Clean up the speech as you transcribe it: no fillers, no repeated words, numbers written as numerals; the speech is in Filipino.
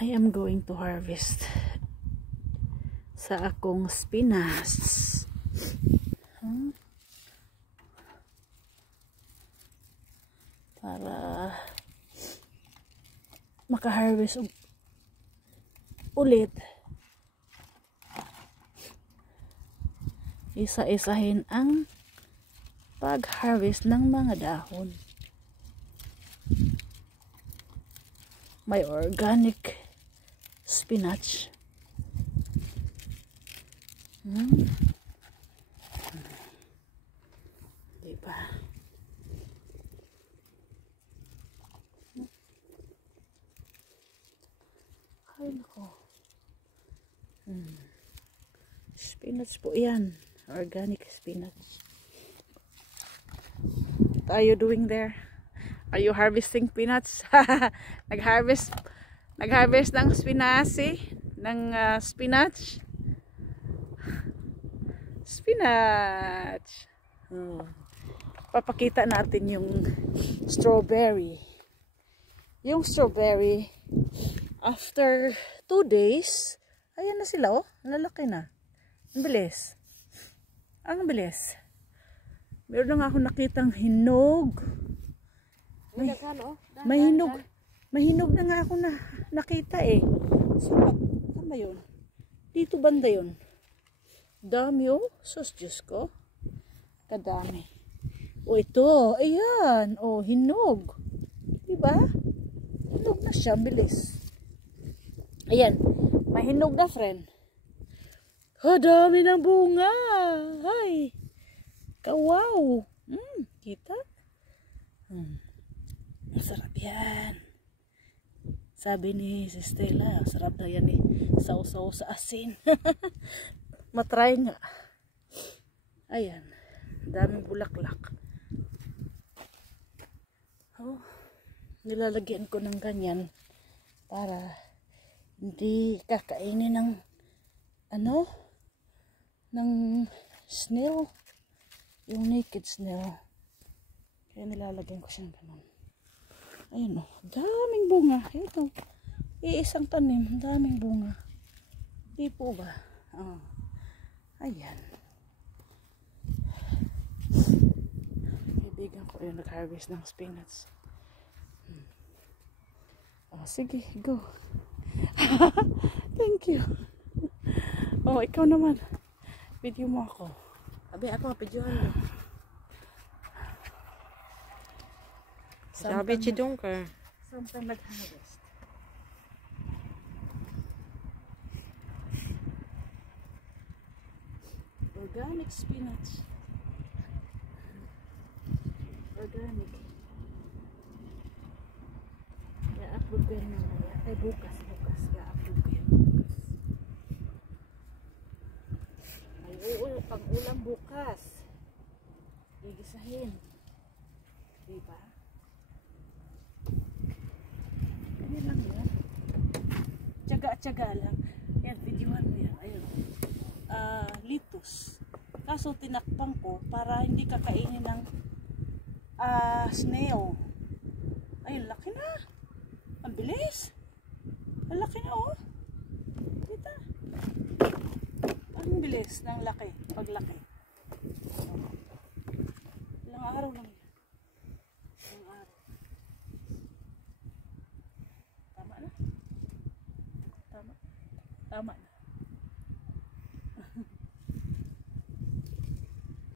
I am going to harvest sa akong spinach. Para maka-harvest ulit. Isa-isahin ang pag-harvest ng mga dahon. May organic spinach. Diba? Ay, nako. Spinach po yan. Organic spinach. What are you doing there? Are you harvesting peanuts? Nag-harvest ng spinaci, ng spinach. Spinach. Papakita natin yung strawberry. Yung strawberry, after 2 days, ayan na sila, oh. Lalaki na. Ang bilis. Ang bilis. Meron na nga ako nakitang hinog. Mahinog na nga ako nakita eh. Saan ba yun? Dito banda yun. Dami oh. Sus, Diyos ko. Kadami. O ito. Ayan. O, hinog. Diba? Hinog na siya. Bilis. Ayan. Mahinog na, friend. Dami ng bunga. Ay. Kawaw. Kita? Masarap yan. Sabi ni si Stella, sarap na yan eh. Saw-saw sa asin. Matry nga. Ayan. Daming bulaklak. Nilalagyan ko ng ganyan para hindi kakainin ng ng snail. Yung naked snail. Kaya nilalagyan ko siya ng ganun. Ayun o. Daming bunga. Ito. Iisang tanim. Daming bunga. Di po ba? Ayan. Kaibigan ko yung nag-harvest ng spinach. Sige. Go. Thank you. Ikaw naman. Video mo ako. Abi, ako, videohan mo. Sabi chidong ka. Sampai mag-harvest. Organic spinach. Organic. I-upload ko yan mamaya. Ay, bukas. I-upload ko yan bukas. May pang-ulam bukas. Gigisahin. Diba? Ganyan lang yan. Tiyaga-tiyaga lang. Yan, videohan mo yan. Ayun. Litos. Kaso tinakpang ko para hindi kakainin ng snail. Ayun, laki na. Ang bilis. Ang laki na oh. Kita. Ang bilis ng laki. Paglaki. Ilang araw lang yan. Ilang araw. Tama na. Tama na.